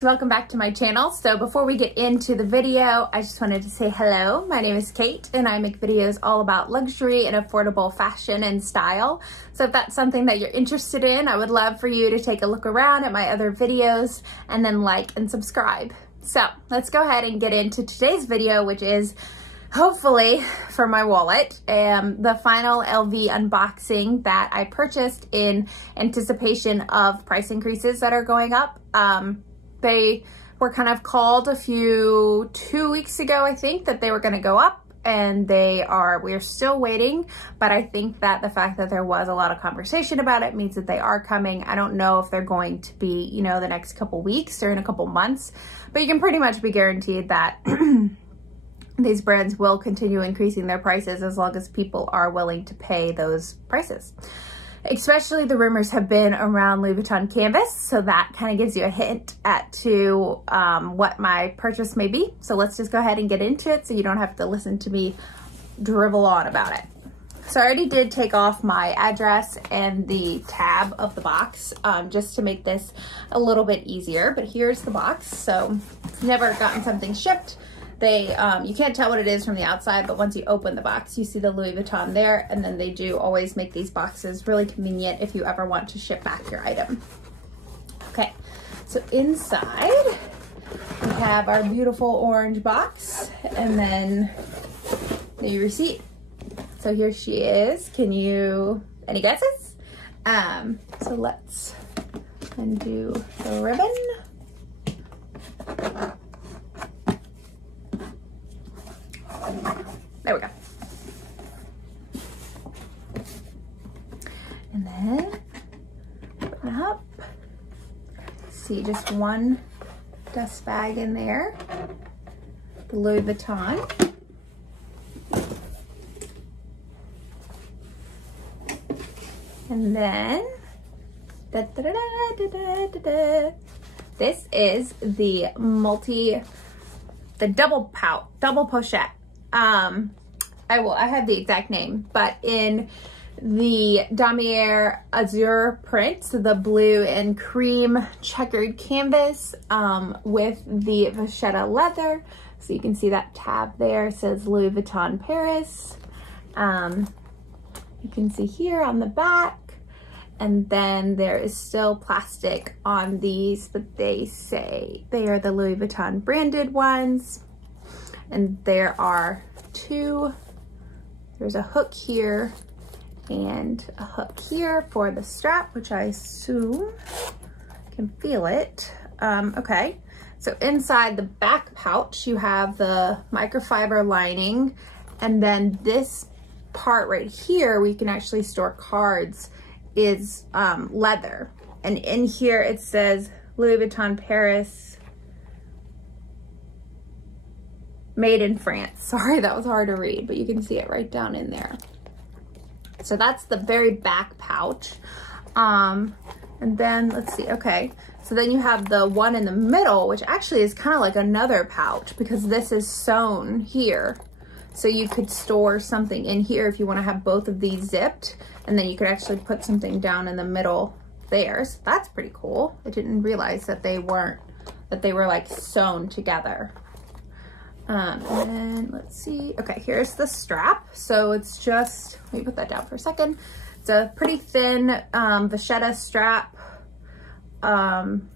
Welcome back to my channel. So before we get into the video, I just wanted to say hello. My name is Kate and I make videos all about luxury and affordable fashion and style. So if that's something that you're interested in, I would love for you to take a look around at my other videos and then like and subscribe. So let's go ahead and get into today's video, which is hopefully for my wallet, the final LV unboxing that I purchased in anticipation of price increases that are going up. They were kind of called 2 weeks ago, I think, that they were going to go up, and we're still waiting. But I think that the fact that there was a lot of conversation about it means that they are coming. I don't know if they're going to be, you know, the next couple weeks or in a couple months, but you can pretty much be guaranteed that these brands will continue increasing their prices as long as people are willing to pay those prices. Especially the rumors have been around Louis Vuitton canvas, so that kind of gives you a hint to what my purchase may be. So let's just go ahead and get into it so you don't have to listen to me drivel on about it. So I already did take off my address and the tab of the box just to make this a little bit easier, but here's the box. So if you've never gotten something shipped, you can't tell what it is from the outside, but once you open the box, you see the Louis Vuitton there, and then they do always make these boxes really convenient if you ever want to ship back your item. Okay, so inside we have our beautiful orange box, and then the receipt. So here she is. Any guesses? So let's undo the ribbon. There we go. And then open up. See just one dust bag in there. The Louis Vuitton. And then this is the double pochette. I have the exact name, but in the damier azure print, so the blue and cream checkered canvas with the vachetta leather. So you can see that tab there, it says Louis Vuitton Paris. You can see here on the back, and then there is still plastic on these, but they say they are the Louis Vuitton branded ones. And there are there's a hook here and a hook here for the strap, which I assume can feel it. Okay, so inside the back pouch, you have the microfiber lining, and then this part right here where you can actually store cards is leather. And in here it says Louis Vuitton Paris, made in France. Sorry, that was hard to read, but you can see it right down in there. So that's the very back pouch. And then let's see, okay. So then you have the one in the middle, which actually is kind of like another pouch because this is sewn here. So you could store something in here if you want to have both of these zipped, and then you could actually put something down in the middle there. So that's pretty cool. I didn't realize that they were like sewn together. And then let's see, okay, here's the strap. So it's just, let me put that down for a second. It's a pretty thin vachetta strap. And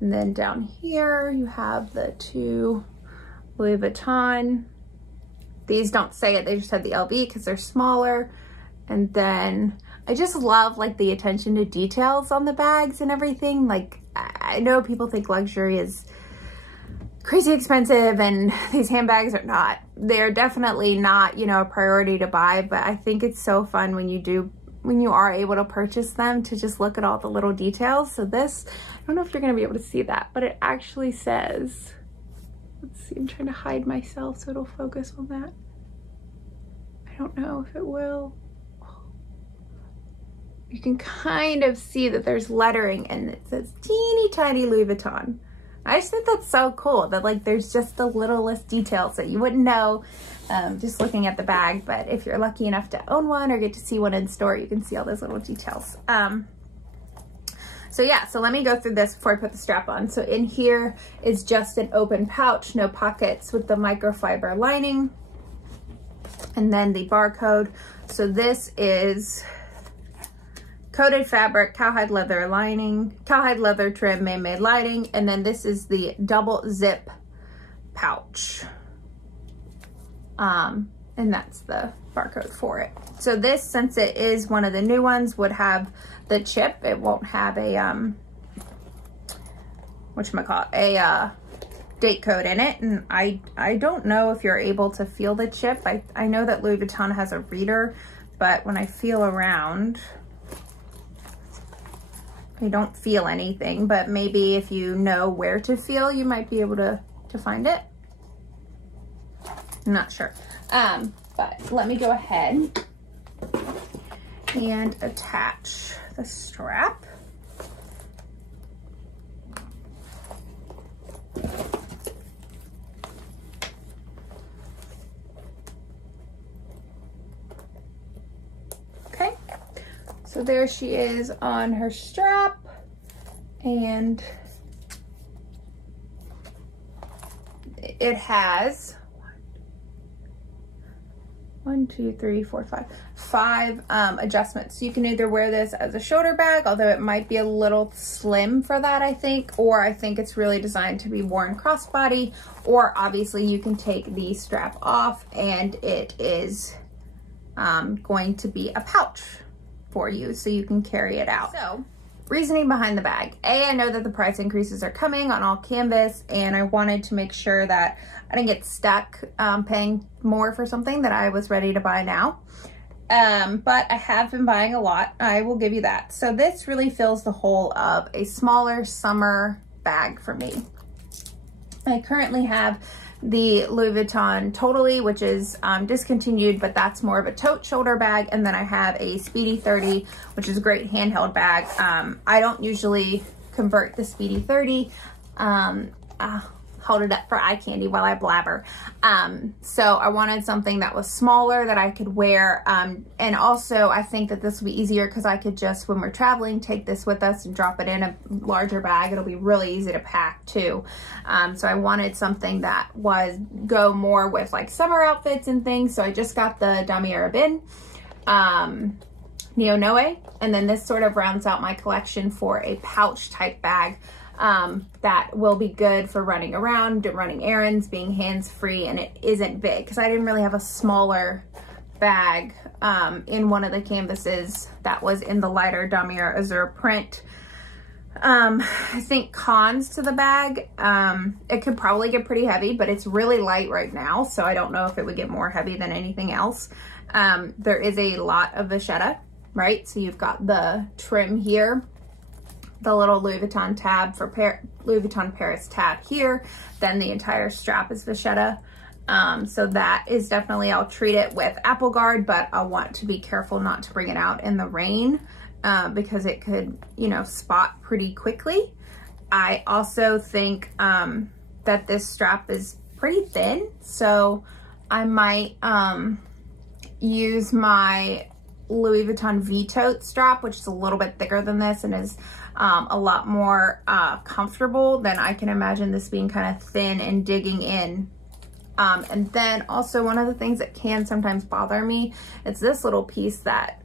then down here you have the two Louis Vuitton. These don't say it, they just have the LV because they're smaller. And then I just love like the attention to details on the bags and everything. Like, I know people think luxury is crazy expensive, and these handbags are not. They're definitely not, you know, a priority to buy, but I think it's so fun when you are able to purchase them to just look at all the little details. So this, I don't know if you're gonna be able to see that, but it actually says, let's see, I'm trying to hide myself so it'll focus on that. I don't know if it will. You can kind of see that there's lettering and it says teeny tiny Louis Vuitton. I just think that's so cool that like there's just the littlest details that you wouldn't know just looking at the bag, but if you're lucky enough to own one or get to see one in store, you can see all those little details. So yeah, so let me go through this before I put the strap on. So in here is just an open pouch, no pockets, with the microfiber lining. And then the barcode. So this is coated fabric, cowhide leather lining, cowhide leather trim, man-made lining. And then this is the double zip pouch. And that's the barcode for it. So this, since it is one of the new ones, would have the chip. It won't have a whatchamacallit, a date code in it. And I don't know if you're able to feel the chip. I know that Louis Vuitton has a reader, but when I feel around, I don't feel anything. But maybe if you know where to feel, you might be able to find it. I'm not sure. But let me go ahead and attach the strap. Okay, so there she is on her strap, and it has 5 adjustments. So you can either wear this as a shoulder bag, although it might be a little slim for that, I think, or I think it's really designed to be worn crossbody, or obviously you can take the strap off and it is going to be a pouch for you so you can carry it out. So reasoning behind the bag. I know that the price increases are coming on all canvas, and I wanted to make sure that I didn't get stuck paying more for something that I was ready to buy now. But I have been buying a lot, I will give you that. So this really fills the hole of a smaller summer bag for me. I currently have the Louis Vuitton Totally, which is discontinued, but that's more of a tote shoulder bag. And then I have a Speedy 30, which is a great handheld bag. I don't usually convert the Speedy 30. Hold it up for eye candy while I blabber. So I wanted something that was smaller that I could wear. And also I think that this will be easier because I could just, when we're traveling, take this with us and drop it in a larger bag. It'll be really easy to pack too. So I wanted something that go more with like summer outfits and things. So I just got the Damier Ebene Neo Noe. And then this sort of rounds out my collection for a pouch type bag. That will be good for running around, running errands, being hands-free, and it isn't big because I didn't really have a smaller bag in one of the canvases that was in the lighter Damier Azur print. I think cons to the bag, it could probably get pretty heavy, but it's really light right now, so I don't know if it would get more heavy than anything else. There is a lot of vachetta, right? So you've got the trim here, the little Louis Vuitton tab for Louis Vuitton Paris tab here, then the entire strap is vachetta. So that is definitely, I'll treat it with Apple Guard, but I want to be careful not to bring it out in the rain because it could, you know, spot pretty quickly. I also think that this strap is pretty thin, so I might use my Louis Vuitton V-Tote strap, which is a little bit thicker than this and is a lot more comfortable. Then I can imagine this being kind of thin and digging in. And then also one of the things that can sometimes bother me, it's this little piece that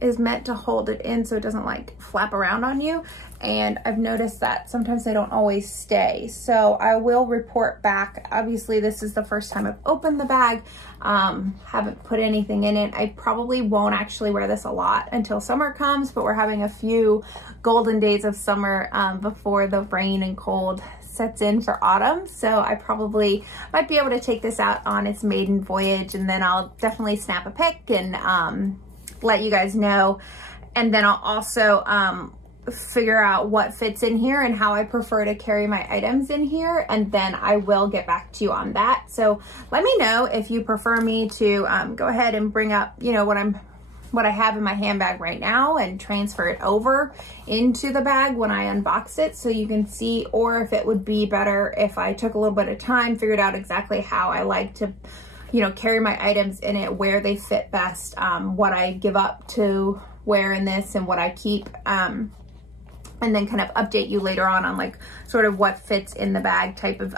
is meant to hold it in so it doesn't like flap around on you. And I've noticed that sometimes they don't always stay. So I will report back. Obviously this is the first time I've opened the bag. Haven't put anything in it. I probably won't actually wear this a lot until summer comes, but we're having a few golden days of summer before the rain and cold sets in for autumn. So I probably might be able to take this out on its maiden voyage, and then I'll definitely snap a pic and let you guys know. And then I'll also figure out what fits in here and how I prefer to carry my items in here, and then I will get back to you on that. So let me know if you prefer me to go ahead and bring up, you know, what I have in my handbag right now and transfer it over into the bag when I unbox it so you can see, or if it would be better if I took a little bit of time, figured out exactly how I like to, you know, carry my items in it, where they fit and then kind of update you later on like sort of what fits in the bag type of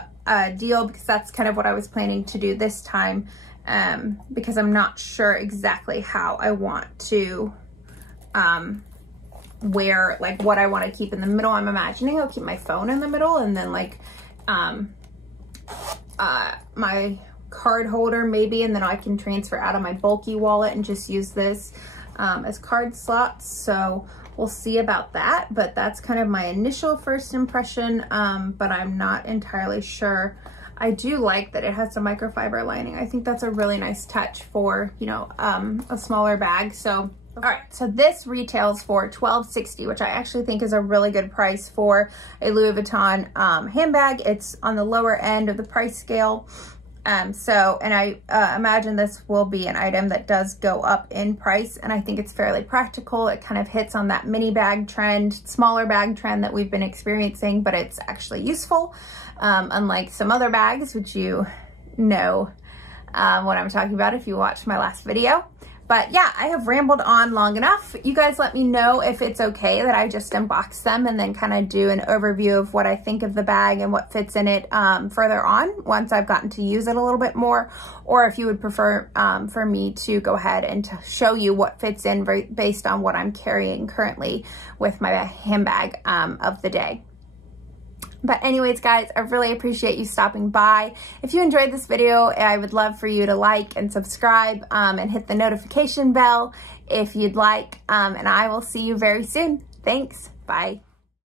deal, because that's kind of what I was planning to do this time, because I'm not sure exactly how I want to wear, like what I want to keep in the middle. I'm imagining I'll keep my phone in the middle, and then like my card holder maybe, and then I can transfer out of my bulky wallet and just use this as card slots. So we'll see about that, but that's kind of my initial first impression, but I'm not entirely sure. I do like that it has a microfiber lining. I think that's a really nice touch for, you know, a smaller bag. So, all right, so this retails for $12.60, which I actually think is a really good price for a Louis Vuitton handbag. It's on the lower end of the price scale. And I imagine this will be an item that does go up in price, and I think it's fairly practical. It kind of hits on that mini bag trend, smaller bag trend that we've been experiencing, but it's actually useful, unlike some other bags, which you know what I'm talking about if you watched my last video. But yeah, I have rambled on long enough. You guys let me know if it's okay that I just unbox them and then kind of do an overview of what I think of the bag and what fits in it further on once I've gotten to use it a little bit more, or if you would prefer for me to go ahead and to show you what fits in based on what I'm carrying currently with my handbag of the day. But anyways, guys, I really appreciate you stopping by. If you enjoyed this video, I would love for you to like and subscribe and hit the notification bell if you'd like. And I will see you very soon. Thanks. Bye.